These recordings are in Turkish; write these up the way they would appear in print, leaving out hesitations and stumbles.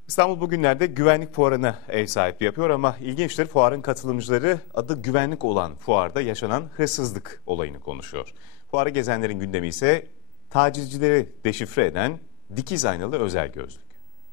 İstanbul bugünlerde güvenlik fuarına ev sahipliği yapıyor ama ilginçtir, fuarın katılımcıları adı güvenlik olan fuarda yaşanan hırsızlık olayını konuşuyor. Fuarı gezenlerin gündemi ise tacizcileri deşifre eden dikiz aynalı özel gözlük.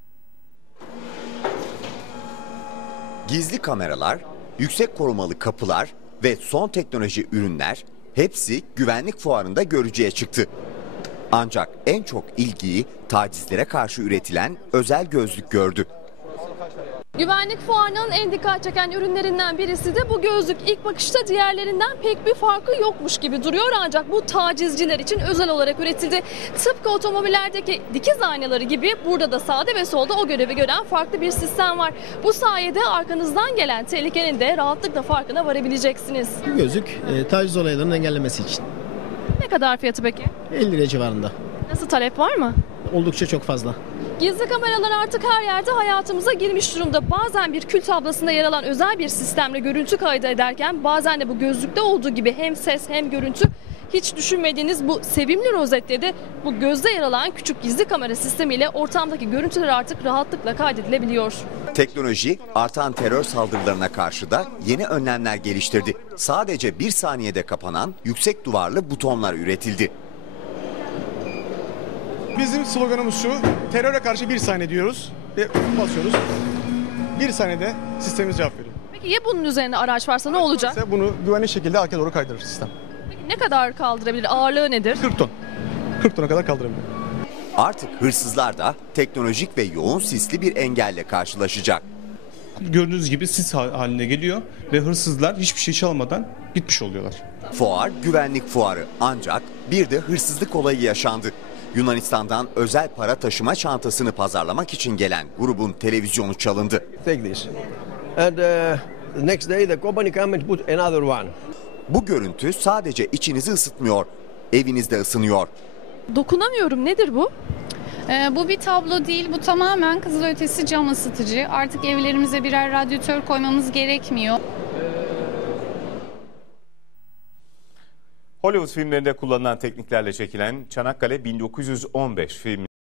Gizli kameralar, yüksek korumalı kapılar ve son teknoloji ürünler hepsi güvenlik fuarında görücüye çıktı. Ancak en çok ilgiyi tacizlere karşı üretilen özel gözlük gördü. Güvenlik fuarının en dikkat çeken ürünlerinden birisi de bu gözlük. İlk bakışta diğerlerinden pek bir farkı yokmuş gibi duruyor ancak bu tacizciler için özel olarak üretildi. Tıpkı otomobillerdeki dikiz aynaları gibi burada da sağda ve solda o görevi gören farklı bir sistem var. Bu sayede arkanızdan gelen tehlikenin de rahatlıkla farkına varabileceksiniz. Bu gözlük taciz olaylarının engellemesi için. Ne kadar fiyatı peki? 50 lira civarında. Nasıl, talep var mı? Oldukça çok fazla. Gizli kameralar artık her yerde hayatımıza girmiş durumda. Bazen bir kül tablasında yer alan özel bir sistemle görüntü kaydı ederken bazen de bu gözlükte olduğu gibi hem ses hem görüntü, hiç düşünmediğiniz bu sevimli rozette de bu gözde yer alan küçük gizli kamera sistemiyle ortamdaki görüntüler artık rahatlıkla kaydedilebiliyor. Teknoloji artan terör saldırılarına karşı da yeni önlemler geliştirdi. Sadece bir saniyede kapanan yüksek duvarlı butonlar üretildi. Bizim sloganımız şu: teröre karşı bir saniye diyoruz ve basıyoruz. Bir saniyede sistemimiz cevap veriyor. Peki ya bunun üzerine araç varsa ne olacak? İşte bunu güvenli şekilde arkaya doğru kaydırır sistem. Peki ne kadar kaldırabilir? Ağırlığı nedir? 40 ton. 40 tona kadar kaldırabiliyor. Artık hırsızlar da teknolojik ve yoğun sisli bir engelle karşılaşacak. Gördüğünüz gibi sis haline geliyor ve hırsızlar hiçbir şey çalmadan gitmiş oluyorlar. Fuar güvenlik fuarı, ancak bir de hırsızlık olayı yaşandı. Yunanistan'dan özel para taşıma çantasını pazarlamak için gelen grubun televizyonu çalındı. Take this. And the next day the company come and put another one. Bu görüntü sadece içinizi ısıtmıyor, evinizde ısınıyor. Dokunamıyorum. Nedir bu? Bu bir tablo değil, bu tamamen kızılötesi cam ısıtıcı. Artık evlerimize birer radyatör koymamız gerekmiyor. Hollywood filmlerinde kullanılan tekniklerle çekilen Çanakkale 1915 filmi